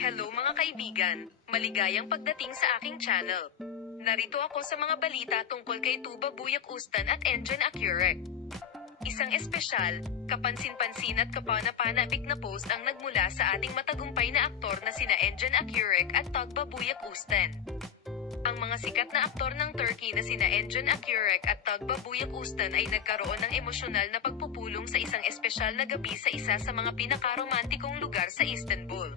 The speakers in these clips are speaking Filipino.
Hello mga kaibigan, maligayang pagdating sa aking channel. Narito ako sa mga balita tungkol kay Tuba Buyak Ustan at Engin Akyurek. Isang espesyal, kapansin-pansin at kapana-panabik na post ang nagmula sa ating matagumpay na aktor na sina Engin Akyurek at Tuba Buyak Ustan. Ang mga sikat na aktor ng Turkey na sina Engin Akyurek at Tuba Buyak Ustan ay nagkaroon ng emosyonal na pagpupulong sa isang espesyal na gabi sa isa sa mga pinakaromantikong lugar sa Istanbul.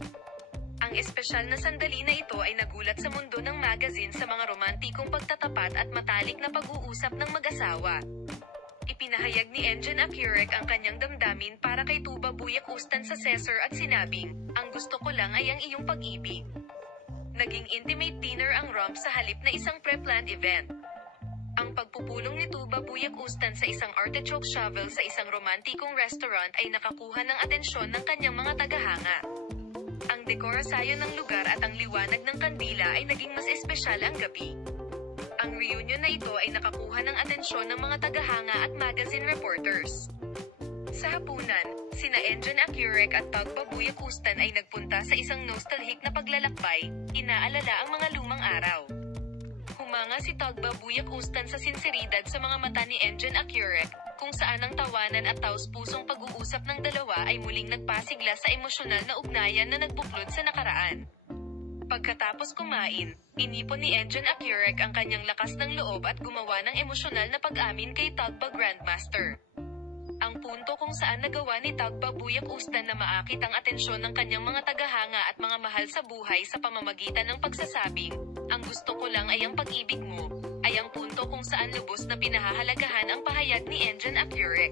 Ang espesyal na sandali na ito ay nagulat sa mundo ng magazine sa mga romantikong pagtatapat at matalik na pag-uusap ng mag-asawa. Ipinahayag ni Engin Akyurek ang kanyang damdamin para kay Tuba Buyak Ustan sa Caesar at sinabing, "Ang gusto ko lang ay ang iyong pag-ibig." Naging intimate dinner ang romp sa halip na isang pre-planned event. Ang pagpupulong ni Tuba Buyak Ustan sa isang artichoke shovel sa isang romantikong restaurant ay nakakuha ng atensyon ng kanyang mga tagahanga. Ang dekorasyon ng lugar at ang liwanag ng kandila ay naging mas espesyal ang gabi. Ang reunion na ito ay nakakuha ng atensyon ng mga tagahanga at magazine reporters. Sa hapunan, sina Engin Akyurek at Tuba Buyak Ustan ay nagpunta sa isang nostalgic na paglalakbay, inaalala ang mga lumang araw. Humanga si Tuba Buyak Ustan sa sinseridad sa mga mata ni Engin Akyurek, kung saan ang tawanan at taos-pusong pag-uusap ng dalawa ay muling nagpasigla sa emosyonal na ugnayan na nagbuklod sa nakaraan. Pagkatapos kumain, inipon ni Engin Akyurek ang kanyang lakas ng loob at gumawa ng emosyonal na pag-amin kay Tuba Grandmaster. Ang punto kung saan nagawa ni Tuba Buyak Ustan na maakit ang atensyon ng kanyang mga tagahanga at mga mahal sa buhay sa pamamagitan ng pagsasabing, "Ang gusto ko lang ay ang pag-ibig mo," ay ang punto kung saan lubos na pinahahalagahan ang pahayag ni Engin Akyurek.